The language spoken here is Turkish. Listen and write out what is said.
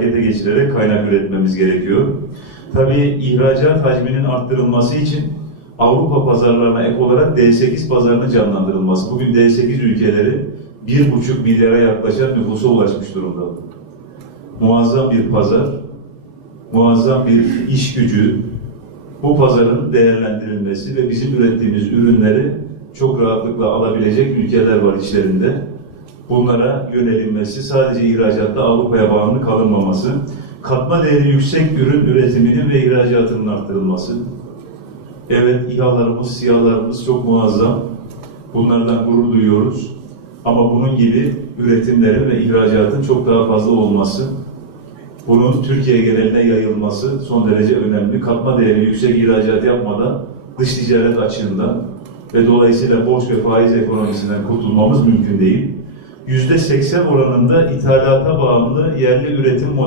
harekete geçirerek kaynak üretmemiz gerekiyor. Tabii ihracat hacminin arttırılması için Avrupa pazarlarına ek olarak D8 pazarının canlandırılması. Bugün D8 ülkeleri 1,5 milyara yaklaşan nüfusa ulaşmış durumda. Muazzam bir pazar, muazzam bir iş gücü, bu pazarın değerlendirilmesi ve bizim ürettiğimiz ürünleri çok rahatlıkla alabilecek ülkeler var içlerinde. Bunlara yönelinmesi, sadece ihracatta Avrupa'ya bağımlı kalınmaması, katma değeri yüksek ürün üretiminin ve ihracatının arttırılması. Evet, İHA'larımız, SİHA'larımız çok muazzam. Bunlardan gurur duyuyoruz. Ama bunun gibi üretimlerin ve ihracatın çok daha fazla olması, bunun Türkiye geneline yayılması son derece önemli. Katma değeri yüksek ihracat yapmadan dış ticaret açığından ve dolayısıyla borç ve faiz ekonomisinden kurtulmamız mümkün değil. %80 oranında ithalata bağımlı yerli üretim modeli